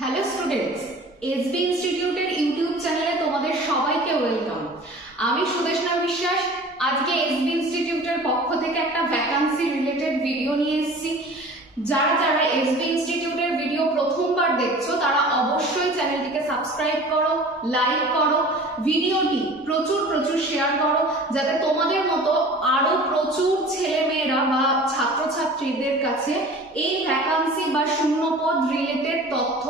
Hello students, SB ইনস্টিটিউটের YouTube চ্যানেলে তোমাদের সবাইকে ওয়েলকাম। আমি সুদেশনা বিশ্বাস। আজকে এসবি ইনস্টিটিউটের পক্ষ থেকে একটা ভ্যাকান্সি রিলেটেড ভিডিও নিয়ে এসেছি। যারা যারা এসবি ইনস্টিটিউটের ভিডিও প্রথমবার দেখছো তারা অবশ্যই চ্যানেলটিকে সাবস্ক্রাইব করো, লাইক করো, ভিডিওটি প্রচুর শেয়ার করো, যাতে তোমাদের মতো আরো প্রচুর ছেলেমেয়েরা বা ছাত্রছাত্রীদের কাছে এই ভ্যাকান্সি বা শূন্যপদ রিলেটেড তথ্য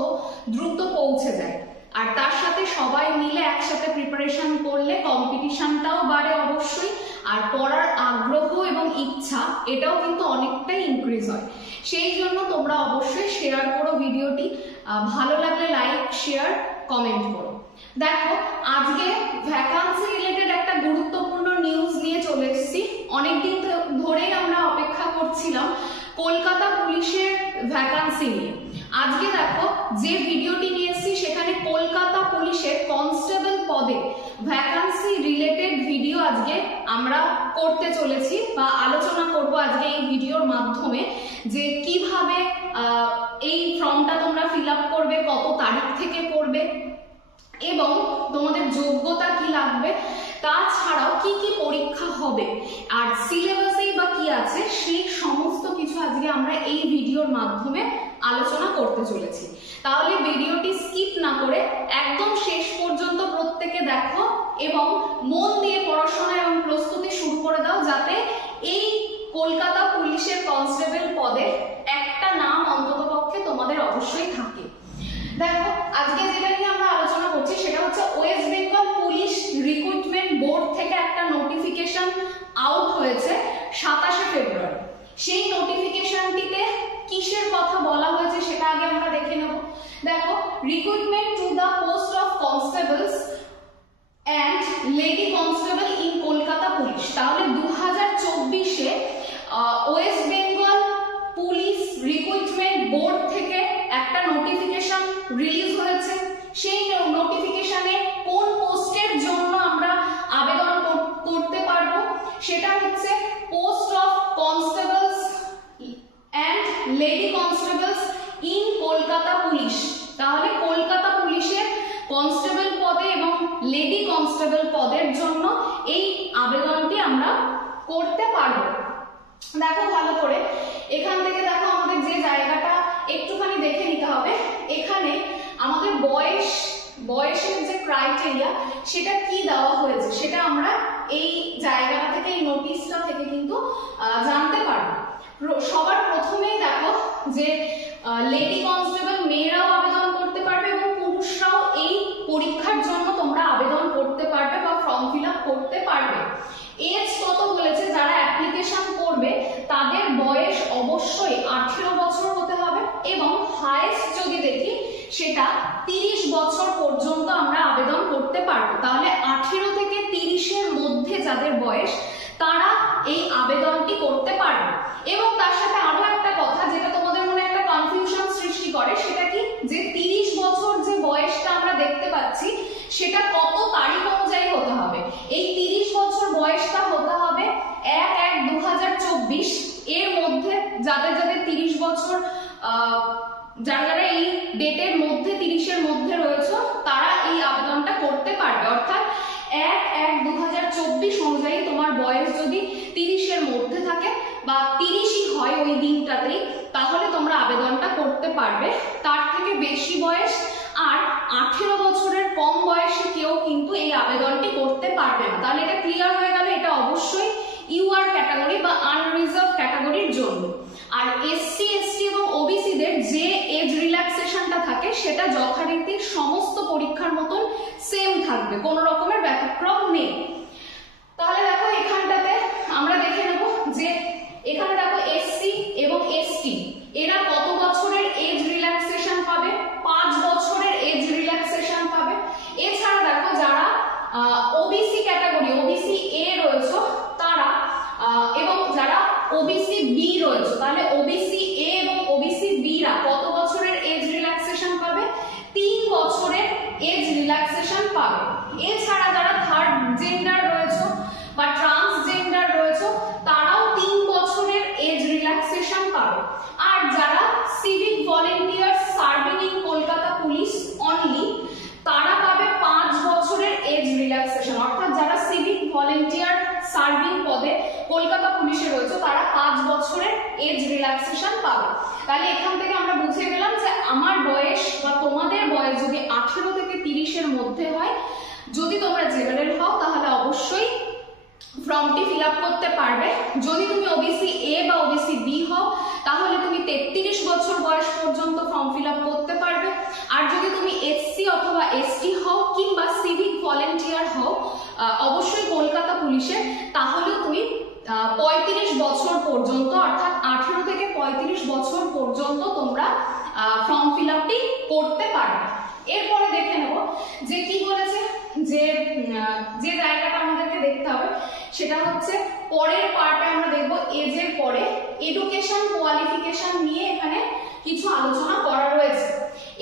দ্রুত পৌঁছে যায়। আর তার সাথে সবাই মিলে একসাথে প্রিপারেশন করলে কম্পিটিশনটাও বাড়ে অবশ্যই, আর পড়ার আগ্রহ এবং ইচ্ছা এটাও কিন্তু অনেকটাই ইনক্রিজ হয়। সেই জন্য তোমরা অবশ্যই শেয়ার করো ভিডিওটি, ভালো লাগলে লাইক, শেয়ার, কমেন্ট করো। দেখো, আজকে ভ্যাকান্সি রিলেটেড একটা গুরুত্বপূর্ণ নিউজ নিয়ে চলে এসেছি। অনেকদিন ধরেই আমরা অপেক্ষা করছিলাম কলকাতা পুলিশের ভ্যাকান্সি নিয়ে। আজকে দেখো, যে ভিডিওটি নিয়ে এসেছি সেখানে কলকাতা পুলিশের কনস্টেবল পদে ভ্যাকান্সি রিলেটেড ভিডিও আজকে আমরা করতে চলেছি বা আলোচনা করব আজকে এই ভিডিওর মাধ্যমে, যে কিভাবে এই ফর্মটা তোমরা ফিল আপ করবে, কত তারিখ থেকে করবে এবং তোমাদের যোগ্যতা কি লাগবে, তাছাড়াও কি কি পরীক্ষা হবে আর সিলেবাসেই বা কি আছে, সেই সমস্ত কিছু আজকে আমরা এই ভিডিওর মাধ্যমে আলোচনা করতে চলেছি। তাহলে ভিডিওটি স্কিপ না করে একদম শেষ পর্যন্ত প্রত্যেকে দেখো এবং মন দিয়ে পড়াশোনা এবং প্রস্তুতি শুরু করে দাও, যাতে এই কলকাতা পুলিশের কনস্টেবল পদে একটা নাম অন্ততপক্ষে তোমাদের অবশ্যই থাকে। দেখো, আজকে যেটা নিয়ে আমরা আলোচনা করছি সেটা হচ্ছে West Bengal police recruitment board থেকে একটা নোটিফিকেশন আউট হয়েছে 27শে ফেব্রুয়ারি। সেই নোটিফিকেশনটিতে কিসের কথা বলা হয়েছে সেটা আগে আমরা দেখে নেব। দেখো, recruitment to the post of constables and lady constable in Kolkata police. তাহলে 2024-এ West Bengal police recruitment board থেকে একটা নোটিফিকেশন রিলিজ হয়েছে। সেই নোটিফিকেশনে কোন পোস্টের জন্য আমরা আবেদন করতে পারবো সেটা হচ্ছে post of constables and lady constables in Kolkata police. তাহলে কলকাতা পুলিশের কনস্টেবল পদে এবং লেডি কনস্টেবল পদের জন্য এই আবেদনটি আমরা করতে পারবো। দেখো ভালো করে, এখান থেকে দেখো আমাদের যে জায়গাটা একটুখানি দেখে নিতে হবে। এখানে আমাদের বয়সের যে ক্রাইটেরিয়া সেটা কি দেওয়া হয়েছে সেটা আমরা এই জায়গাটা থেকে, এই নোটিশটা থেকে কিন্তু জানতে পারবো। সবার প্রথমেই দেখো যে লেডি কনস্টেবল মেয়েরাও আবেদন করতে পারবে এবং পুরুষরাও এই পরীক্ষার জন্য তোমরা আবেদন করতে পারবে বা ফর্ম ফিল আপ করতে পারবে। এজ কত বলেছে, যারা অ্যাপ্লিকেশন করবে তাদের বয়স অবশ্যই 18 বছর হতে হবে এবং হাইয়েস্ট যদি দেখি সেটা 30 বছর পর্যন্ত আমরা আবেদন করতে পারবো। তাহলে 18 থেকে 30-এর মধ্যে যাদের বয়স তারা এই আবেদনটি করতে পারবে। এবং তার সাথে আরো একটা কথা যেটা তোমাদের মনে একটা কনফিউশন সৃষ্টি করে, সেটা কি, যে 30 বছর যে বয়সটা আমরা দেখতে পাচ্ছি সেটা কত তারিখ অনুযায়ী হতে হবে। এই 30 বছর বয়সটা হতে হবে 1/1/2024 এর মধ্যে। যাদের 30 বছর, যারা এই ডেটের মধ্যে 30-এর মধ্যে রয়েছে তারা এই আবেদনটা করতে পারবে। অর্থাৎ 1/1/2024 অনুযায়ী তোমার বয়স যদি 30-এর মধ্যে থাকে বা 30ই হয় ওই দিনটাতেই, তাহলে তোমরা আবেদনটা করতে পারবে। তার থেকে বেশি বয়স আর 18 বছরের কম বয়সে কেউ কিন্তু এই আবেদনটি করতে পারবে না। তাহলে এটা ক্লিয়ার হয়ে গেল, এটা অবশ্যই ইউআর ক্যাটাগরি বা আনরিজার্ভ ক্যাটাগরির জন্য। আর এসসি, এসটি এবং ওবিসিদের যে এজ রিল্যাক্সেশনটা থাকে সেটা যথারীতি সমস্ত পরীক্ষার মতন সেম থাকবে, কোনো রকমের ব্যতিক্রম নেই। তাহলে দেখো, এখানটাতে আমরা দেখে নেব যে এখানে দেখো এসসি এবং এসটি এরা কত বছরের এজ রিল্যাক্সেশন পাবে, 5 বছরের এজ রিল্যাক্সেশন পাবে। এছাড়া দেখো, যারা ওবিসি ক্যাটাগরি, ওবিসি এ রয়েছে তারা এবং যারা ওবিসি বি রয়েছে, তাহলে ওবিসি এ এবং ওবিসি বি রা কত বছরের এজ রিল্যাক্সেশন পাবে, 3 বছরের এজ রিল্যাক্সেশন পাবে। এছাড়া যারা থার্ড জেন্ডার রয়েছে বা ট্রান্সজেন্ডার রয়েছে তারাও 3 বছরের এজ রিল্যাক্সেশন পাবে। আর যারা civic volunteer serving in Kolkata বছরের এজ রিল্যাক্সেশন পাবে। তাহলে এখান থেকে আমরা বুঝে গেলাম যে আমার বয়স বা তোমাদের বয়স যদি 18 থেকে 30-এর মধ্যে হয়, যদি তোমরা জেনারেল হও তাহলে অবশ্যই ফর্মটি ফিল আপ করতে পারবে। যদি তুমি ওবিসি এ বা ওবিসি বি হও তাহলে তুমি 33 বছর বয়স পর্যন্ত ফর্ম ফিল আপ করতে পারবে। আর যদি তুমি এসসি অথবা এসটি হও কিংবা সিভিক ভলেন্টিয়ার হও অবশ্যই কলকাতা পুলিশের, তাহলে তুমি 35 বছর পর্যন্ত অর্থাৎ 18 থেকে 35 বছর পর্যন্ত তোমরা ফর্ম ফিল আপটি করতে পারবে। এরপরে দেখে নেব যে কি বলেছে, যে জায়গাটা আমাদেরকে দেখতে হবে সেটা হচ্ছে পরের পার্টে আমরা দেখব এজের পরে এডুকেশন কোয়ালিফিকেশন নিয়ে এখানে কিছু আলোচনা করা রয়েছে।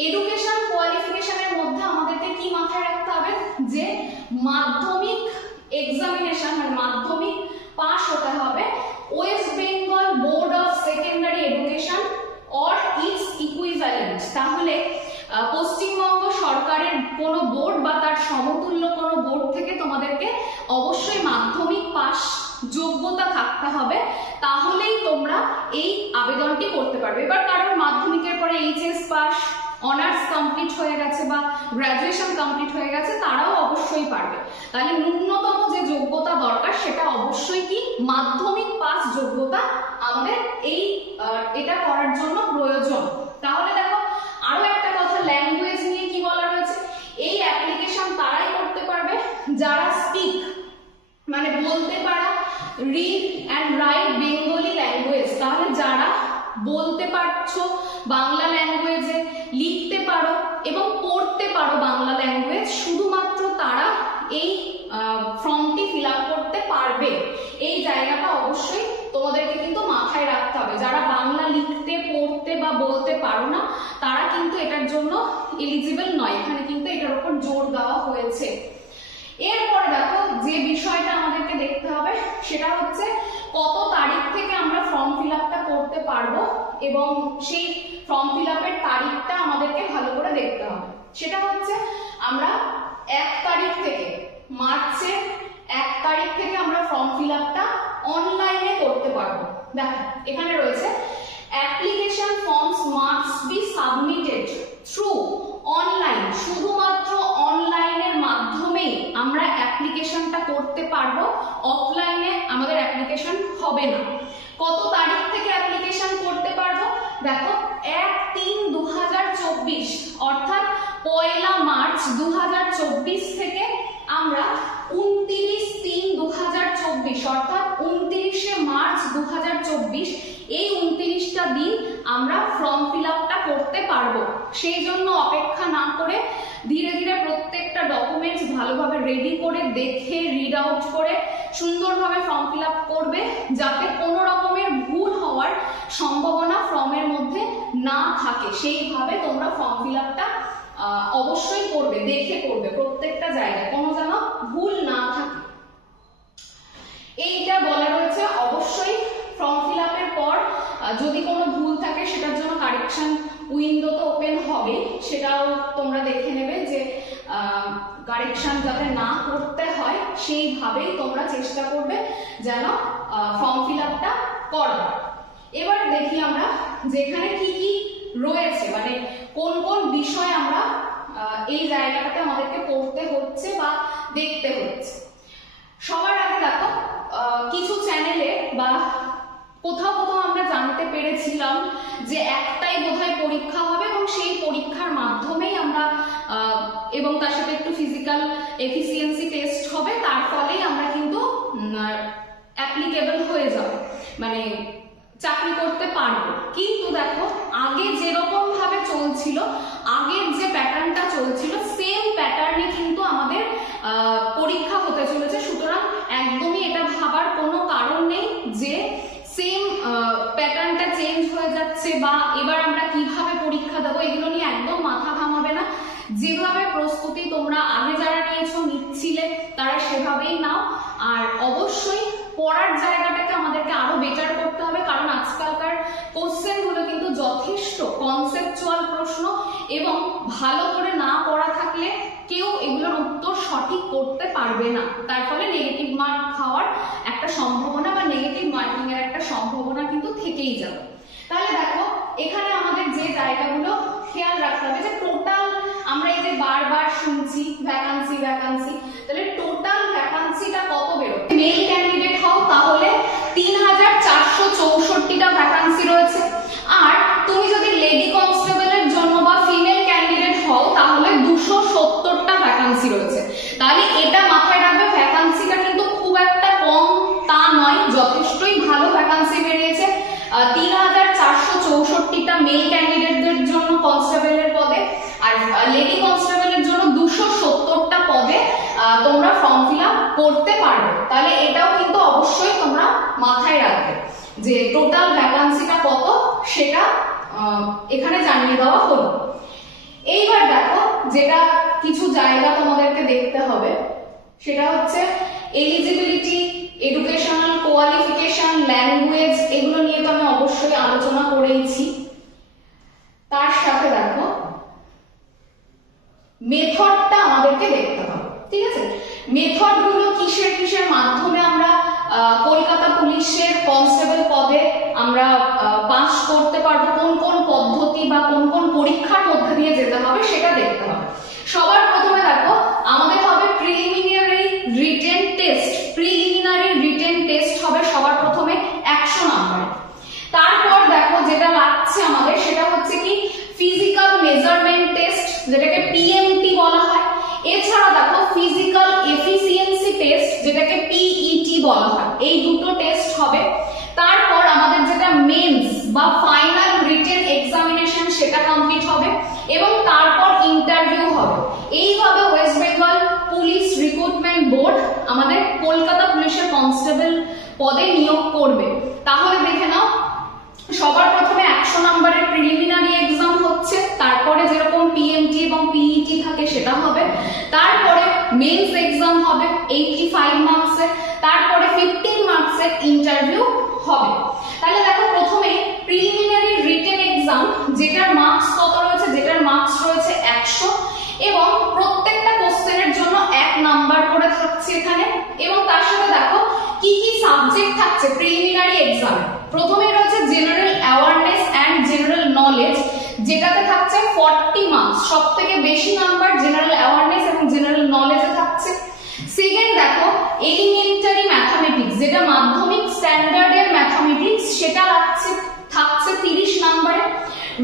এডুকেশন কোয়ালিফিকেশনের মধ্যে আমাদেরকে কি মাথায় রাখতে হবে, যে মাধ্যমিক এক্সামিনেশন মানে মাধ্যমিক পাস হতে হবে West Bengal board of secondary education or its equivalent. তাহলে পশ্চিমবঙ্গ সরকারের কোনো বোর্ড বা তার সমতুল্য কোনো বোর্ড থেকে তোমাদেরকে অবশ্যই মাধ্যমিক পাস যোগ্যতা থাকতে হবে, তাহলেই তোমরা এই আবেদনটি করতে পারবে। এবার কারণ মাধ্যমিকের পরে এইচএস পাস, অনার্স কমপ্লিট হয়ে গেছে বা গ্রাজুয়েশন কমপ্লিট হয়ে গেছে তারাও অবশ্যই পারবে। তাহলে ন্যূনতম যে যোগ্যতা দরকার সেটা অবশ্যই কি মাধ্যমিক পাস যোগ্যতা আমাদের এটা করার জন্য প্রয়োজন। তাহলে দেখো আরো একটা কথা, ল্যাঙ্গুয়েজ নিয়ে কি বলা রয়েছে, এই অ্যাপ্লিকেশন তারাই করতে পারবে যারা স্পিক মানে বলতে পারা, read and right Bengali language. তাহলে যারা বলতে পারছো বাংলা ল্যাঙ্গুয়েজে, লিখতে পারো এবং পড়তে পারো বাংলা ল্যাঙ্গুয়েজ, শুধুমাত্র তারা এই ফর্মটি ফিল আপ করতে পারবে। এই জায়গাটা অবশ্যই তোমাদেরকে কিন্তু মাথায় রাখতে হবে। যারা বাংলা লিখতে পড়তে বা বলতে পারো না তারা কিন্তু এটার জন্য এলিজিবল নয়, এখানে কিন্তু এটার উপর জোর দেওয়া হয়েছে। এরপরে দেখো যে বিষয়টা আমাদেরকে দেখতে হবে সেটা হচ্ছে কত তারিখ থেকে আমরা ফর্ম ফিল আপটা করতে পারবো, এবং সেই ফর্ম ফিল আপের তারিখটা আমাদেরকে ভালো করে দেখতে হবে। সেটা হচ্ছে আমরা 1 তারিখ থেকে, মার্চের 1 তারিখ থেকে আমরা ফর্ম ফিল আপটা অনলাইনে করতে পারবো। দেখো এখানে রয়েছে application forms must be submitted through online. শুধুমাত্র অনলাইনের মাধ্যমেই আমরা অ্যাপ্লিকেশনটা করতে পারবো, অফলাইনে আমাদের অ্যাপ্লিকেশন হবে না। কত তারিখ থেকে অ্যাপ্লিকেশন করতে পারবো, দেখো 1-3-2024 অর্থাৎ 1 মার্চ 2024 থেকে আমরা 29-3-2024 অর্থাৎ 29শে মার্চ 2024 এই 29টা দিন আমরা ফর্ম ফিল আপটা করতে পারবো। সেই জন্য অপেক্ষা না করে ধীরে ধীরে প্রত্যেকটা ডকুমেন্টস ভালোভাবে রেডি করে দেখে রিড আউট করে সুন্দরভাবে ফর্ম ফিল আপ করবে, যাতে কোনো রকমের ভুল হওয়ার সম্ভাবনা ফর্মের মধ্যে না থাকে। সেইভাবে তোমরা ফর্ম ফিল আপটা অবশ্যই করবে, দেখে করবে প্রত্যেকটা জায়গায়, কোনো যেন ভুল না থাকে। এইটা বলা রয়েছে। অবশ্যই ফর্ম ফিল আপের পর যদি কোনো ভুল থাকে সেটার জন্য কারেকশন উইন্ডো তো ওপেন হবে, সেটাও তোমরা দেখে নেবে যে কারেকশন যাতে না করতে হয় সেইভাবেই তোমরা চেষ্টা করবে যেন ফর্ম ফিল আপটা করবে। এবার দেখি আমরা যেখানে কি কি রয়েছে, মানে কোন কোন বিষয় আমরা এই জায়গাটাতে আমাদেরকে পড়তে হচ্ছে বা দেখতে হচ্ছে। সবার আগে দেখো কিছু চ্যানেলে বা কোথাও কোথাও আমরা জানতে পেরেছিলাম যে একটাই বোধহয় পরীক্ষা হবে এবং সেই পরীক্ষার মাধ্যমেই আমরা এবং তার সাথে একটু ফিজিক্যাল এফিসিয়েন্সি টেস্ট হবে, তার ফলেই আমরা কিন্তু অ্যাপ্লিকেবল হয়ে যাব, মানে চাকরি করতে পারবো। কিন্তু দেখো আগে যেরকম ভাবে চলছিল, আগের যে প্যাটার্নটা চলছিল সেম প্যাটার্নে কিন্তু আমাদের পরীক্ষা হতে চলেছে। সুতরাং একদমই এটা ভাবার কোনো কারণ নেই যে সেম প্যাটার্নটা চেঞ্জ হয়ে যাচ্ছে বা এবার আমরা কিভাবে পরীক্ষা দেবো, এগুলো নিয়ে একদম মাথা ঘামাবে না। যেভাবে প্রস্তুতি তোমরা আগে যারা নিচ্ছিলে তারা সেভাবেই নাও। আর অবশ্যই পড়ার জায়গাটাকে আমাদেরকে আরো বেটার করতে হবে, কারণ আজকালকার কোশ্চেন গুলো কিন্তু যথেষ্ট কনসেপচুয়াল প্রশ্ন এবং ভালো করে না পড়া থাকলে কেউ এগুলোর উত্তর সঠিক করতে পারবে না, তার ফলে নেগেটিভ মার্ক খাওয়ার একটা একটা সম্ভাবনা বা নেগেটিভ মার্কিং এর একটা সম্ভাবনা কিন্তু থেকেই যাবে। তাহলে দেখো এখানে আমাদের যে জায়গাগুলো খেয়াল রাখতে হবে যে টোটাল আমরা এই যে বারবার শুনছি ভ্যাকান্সি ভ্যাকান্সি, তাহলে টোটাল ভ্যাকান্সিটা কত বেরোবে? মেল ক্যান্ডিডেট হও তাহলে 3464টা ভ্যাকান্সি রয়েছে, আর তুমি যদি লেডি কনস্টেবলের জন্য বা ফিমেল ক্যান্ডিডেট হও তাহলে 270টা ভ্যাকান্সি রয়েছে। তাহলে এটা মাথায় রাখবে, ভ্যাকান্সিটা কিন্তু খুব একটা কম তা নয়, যথেষ্টই ভালো ভ্যাকান্সি বেরিয়েছে। 3464টা মেল ক্যান্ডিডেটদের জন্য কনস্টেবলের পদে, আর লেডি কনস্টেবলের জন্য 270টা পদে তোমরা ফর্ম ফিল আপ করতে পারবে। তাহলে এটাও কিন্তু অবশ্যই তোমরা মাথায় রাখবে যে টোটাল ভ্যাকান্সিটা কত সেটা এখানে জানিয়ে দেওয়া হলো। এইবার দেখো যেটা কিছু জায়গা তোমাদেরকে দেখতে হবে সেটা হচ্ছে এলিজিবিলিটি, এডুকেশনাল কোয়ালিফিকেশন, ল্যাঙ্গুয়েজ, এগুলো নিয়ে তো আমি অবশ্যই আলোচনা করেইছি। তার সাথে দেখো মেথডটা আমাদেরকে দেখতে হবে, ঠিক আছে? মেথড গুলো কিসের কিসের মাধ্যমে আমরা কলকাতা পুলিশের কনস্টেবল পদে আমরা পাস করতে পারবো, কোন কোন পদ্ধতি বা কোন কোন পরীক্ষার মধ্যে দিয়ে যেতে হবে সেটা দেখতে হবে। সবার প্রথমে দেখো আমাদের হবে preliminary written test. Preliminary written test হবে সবার প্রথমে 100 নাম্বার। তারপর দেখো যেটা লাগছে আমাদের সেটা হচ্ছে কি ফিজিক্যাল মেজারমেন্ট টেস্ট, যেটাকে পিএমটি বলা হয়। এছাড়া দেখো ফিজিক্যাল এফিসিয়েন্সি টেস্ট, যেটাকে পিইটি বলা হয়। এই দুটো টেস্ট হবে। তারপর আমাদের যেটা মেন্স বা ফাইনাল রিটেন এক্সামিনেশন সেটা কমপ্লিট হবে, এবং তারপর ইন্টারভিউ হবে। এইভাবে West Bengal police recruitment board আমাদের কলকাতা পুলিশের কনস্টেবল পদে নিয়োগ করবে। তাহলে দেখে নাও, সবার প্রথমে 100 নাম্বারের প্রিলিমিনারি এক্সাম হচ্ছে, তারপরে যেরকম পিএমটি এবং পিইটি থাকে সেটা হবে, তারপরে মেন্স এক্সাম হবে 85 মার্কসের, তারপরে 15 মার্কসের ইন্টারভিউ হবে। তাহলে দেখো প্রথমে প্রিলিমিনারি রিটেন এক্সাম, যেটার মার্কস কত রয়েছে, যেটার মার্কস রয়েছে 100, এবং প্রত্যেকটা কোশ্চেনের জন্য 1 নাম্বার করে থাকছে এখানে। এবং তার সাথে দেখো কি কি সাবজেক্ট থাকছে প্রিলিমিনারি এক্সামে। প্রথমে রয়েছে general awareness and general knowledge, যেটাতে থাকছে 40 মার্কস, সবথেকে বেশি নাম্বার জেনারেল অ্যাওয়ারনেস এবং জেনারেল নলেজে থাকছে। সেকেন্ড দেখো এলিমেন্টারি ম্যাথমেটিক্স, যেটা মাধ্যমিক স্ট্যান্ডার্ডের ম্যাথমেটিক্স, সেটা থাকছে 30 নাম্বারে।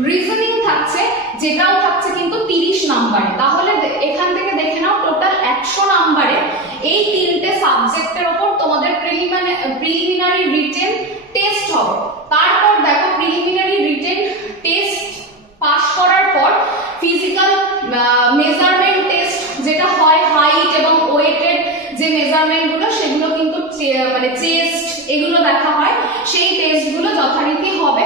রিজনিং থাকছে, যেটাও থাকছে কিন্তু 30 নাম্বারে। তাহলে এখান থেকে দেখে নাও টোটাল 100 নাম্বারে এই তিনটে সাবজেক্টের উপর তোমাদের প্রিলিমিনারি রিটেন টেস্ট হবে। তারপর দেখো প্রিলিমিনারি রিটেন টেস্ট পাস করার পর ফিজিক্যাল মেজারমেন্ট টেস্ট, যেটা হয় হাইট এবং ওয়েটের যে মেজারমেন্ট গুলো, সেগুলো কিন্তু মানে চেস্ট এগুলো দেখা হয়, সেই টেস্ট গুলো যথারীতি হবে।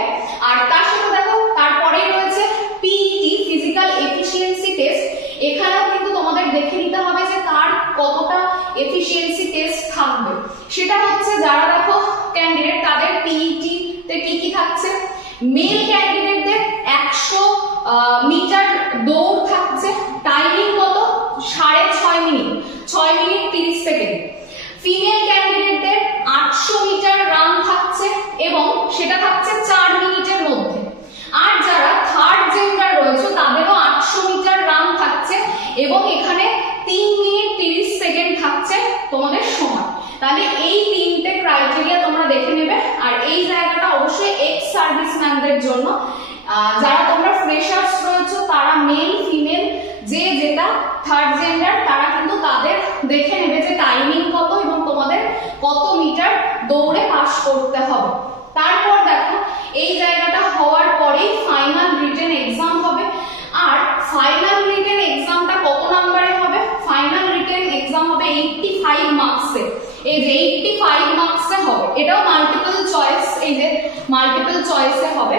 আর তার সাথে দেখো তারপরেই রয়েছে পিইটি, ফিজিক্যাল এফিসিয়েন্সি টেস্ট। এখানেও কিন্তু তোমাদের দেখে নিতে হবে যে কার কতটা এফিসিয়েন্সি টেস্ট থাকবে। সেটা হচ্ছে যারা দেখো ক্যান্ডিডেট তাদের পিইটি তে কি কি থাকছে, মেল ক্যান্ডিডেটদের 100 মিটার দৌড় থাকছে, টাইমিং কত 6.5 মিনিট, 6 মিনিট 30 সেকেন্ড। ফিমেল ক্যান্ডিডেটদের 800 মিটার রান থাকছে, এবং সেটা থাকছে 4 মিনিটের মধ্যে। আর যারা থার্ড জেন্ডার রয়েছে তাদেরও 800 মিটার রান থাকছে, এবং এখানে 3 মিনিট 30 সেকেন্ড থাকছে তোমাদের সময়। তাহলে এই তিনটে ক্রাইটেরিয়া তোমরা দেখে নেবে। আর এই জায়গাটা অবশ্যই এক্স সার্ভিসম্যানদের জন্য, যারা তোমরা ফ্রেশার্স রয়েছে তারা মেল ফিমেল যে যেটা থার্ড জেন্ডার তারা কিন্তু তাদের দেখে নেবে যে টাইমিং কত এবং তোমাদের কত মিটার দৌড়ে পাস করতে হবে। তারপর দেখো এই জায়গাটা হওয়ার পরেই ফাইনাল রিটেন এক্সাম হবে। আর ফাইনাল রিটেন এক্সামটা কত নাম্বারে হবে? ফাইনাল রিটেন এক্সাম হবে 85 মার্কসে। এই যে 85 মার্কসে হবে, এটাও মাল্টিপল চয়েস, এই যে মাল্টিপল চয়েসে হবে।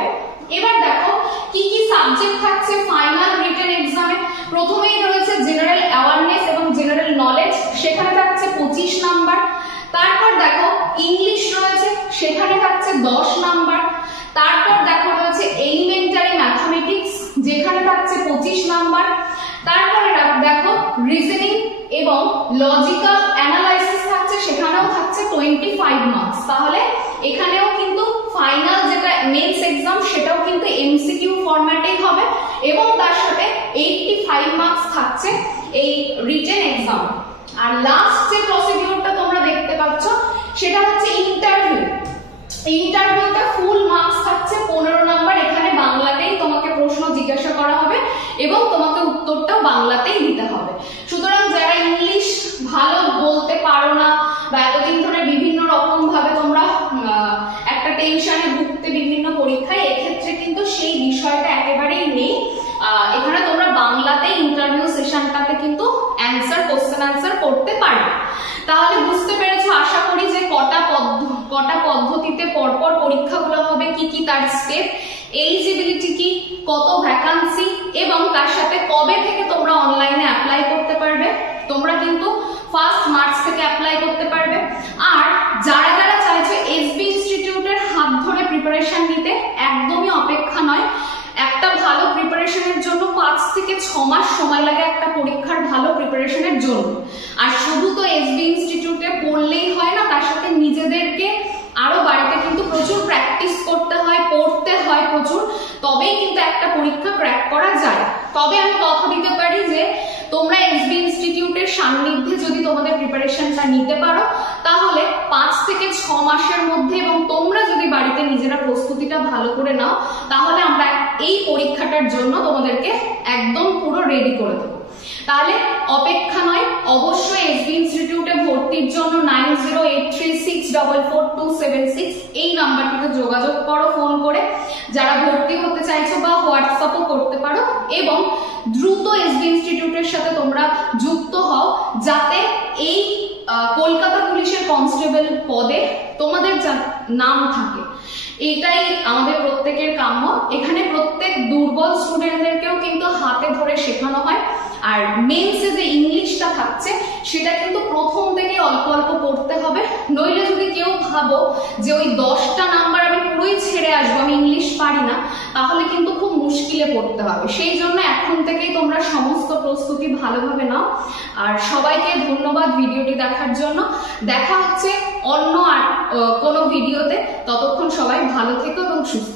এবার দেখো কি কি সাবজেক্ট থাকছে ফাইনাল রিটেন এক্সামে। প্রথমেই রয়েছে জেনারেল অ্যাওয়ারনেস এবং জেনারেল নলেজ, সেখানে থাকছে 25 নাম্বার। তারপর দেখো ইংলিশ রয়েছে, সেখানে থাকছে 10 নাম্বার। তারপর দেখো রয়েছে এলিমেন্টারি ম্যাথমেটিক্স, যেখানে থাকছে 25 নাম্বার। তারপরে দেখো রিজনিং এবং লজিক্যাল অ্যানালাইসিস থাকছে থাকছে সেখানেও থাকছে 25 মার্কস। তাহলে এখানেও কিন্তু ফাইনাল যেটা মেন্স এক্সাম সেটাও কিন্তু এমসিকিউ ফরম্যাটেই হবে এবং তার সাথে 85 মার্কস থাকছে এই রিটেন এক্সাম। আর লাস্ট যে প্রসিডিউরটা তোমরা দেখতে পাচ্ছ সেটা হচ্ছে ইন্টারভিউ। ইন্টারভিউতে ফুল মার্কস থাকছে 15 নাম্বার। এখানে বাংলাতেই তোমাকে প্রশ্ন জিজ্ঞাসা করা হবে এবং তোমাকে উত্তরটাও বাংলাতেই দিতে হবে। সুতরাং যারা ইংলিশ ভালো বলতে পারো না বা এতদিন ধরে বিভিন্ন রকম ভাবে তোমরা একটা টেনশনে ভুগতে বিভিন্ন পরীক্ষায়, এক্ষেত্রে কিন্তু সেই বিষয়টা একেবারেই নেই। এখানে তোমরা বাংলাতে ইন্টারভিউ সেশনটাতে কিন্তু কোশ্চেন অ্যান্সার করতে পারবে। তাহলে বুঝতে পেরেছো আশা করি যে কটা পদ্ধতিতে পরপর পরীক্ষাগুলো হবে, কি কি তার স্টেপ, এলিজিবিলিটি কি, কত ভ্যাকান্সি এবং তার সাথে কবে থেকে তোমরা অনলাইনে অ্যাপ্লাই করতে পারবে। তোমরা কিন্তু 1 মার্চ থেকে অ্যাপ্লাই করতে পারবে। আর যারা যারা চাইছো এসবি ইনস্টিটিউটের হাত ধরে প্রিপারেশন নিতে, একদমই অপেক্ষা নয়। একটা ভালো প্রিপারেশনের জন্য 5 থেকে 6 মাস সময় লাগে একটা পরীক্ষার ভালো প্রিপারেশনের জন্য। আর শুধু তো এসবি ইনস্টিটিউটে পড়লেই হয় না, তার সাথে নিজেদেরকে আরো বাড়িতে কিন্তু প্রচুর প্র্যাকটিস করতে হয়, পড়তে হয় প্রচুর, তবেই কিন্তু একটা পরীক্ষা ক্র্যাক করা যায়। তবে আমি কথা দিতে পারি যে তোমরা এসবি ইনস্টিটিউটের সান্নিধ্যে যদি তোমাদের প্রিপারেশনটা নিতে পারো তাহলে 5 থেকে 6 মাসের মধ্যে, এবং তোমরা যদি বাড়িতে নিজেরা প্রস্তুতিটা ভালো করে নাও, তাহলে আমরা এই পরীক্ষাটার জন্য তোমাদেরকে একদম পুরো রেডি করে দেবো। তাহলে অপেক্ষা নয়, অবশ্যই এসবি ইনস্টিটিউটে ভর্তির জন্য 9083644276 এই নাম্বারটিতে যোগাযোগ করো ফোন করে, যারা ভর্তি হতে চাইছো, বা হোয়াটসঅ্যাপও করতে পারো। এবং দ্রুত এসবি ইনস্টিটিউটের সাথে তোমরা যুক্ত হও, যাতে এই কলকাতা পুলিশের কনস্টেবল পদে তোমাদের নাম থাকে। এটাই আমাদের প্রত্যেকের কাম্য। এখানে প্রত্যেক দুর্বল স্টুডেন্টদেরকেও কিন্তু হাতে ধরে শেখানো হয়। আর মেন্সে যে ইংলিশটা থাকছে সেটা কিন্তু প্রথম থেকে অল্প অল্প পড়তে হবে, নইলে যদি কেউ ভাবো যে ওই 10টা নাম্বার আমি পুরোই ছেড়ে আসবো, আমি ইংলিশ পারি না, তাহলে কিন্তু খুব মুশকিলে পড়তে হবে। সেই জন্য এখন থেকেই তোমরা সমস্ত প্রস্তুতি ভালোভাবে নাও। আর সবাইকে ধন্যবাদ ভিডিওটি দেখার জন্য। দেখা হচ্ছে অন্য আর কোনো ভিডিওতে। ততক্ষণ সবাই ভালো থেকো এবং সুস্থ।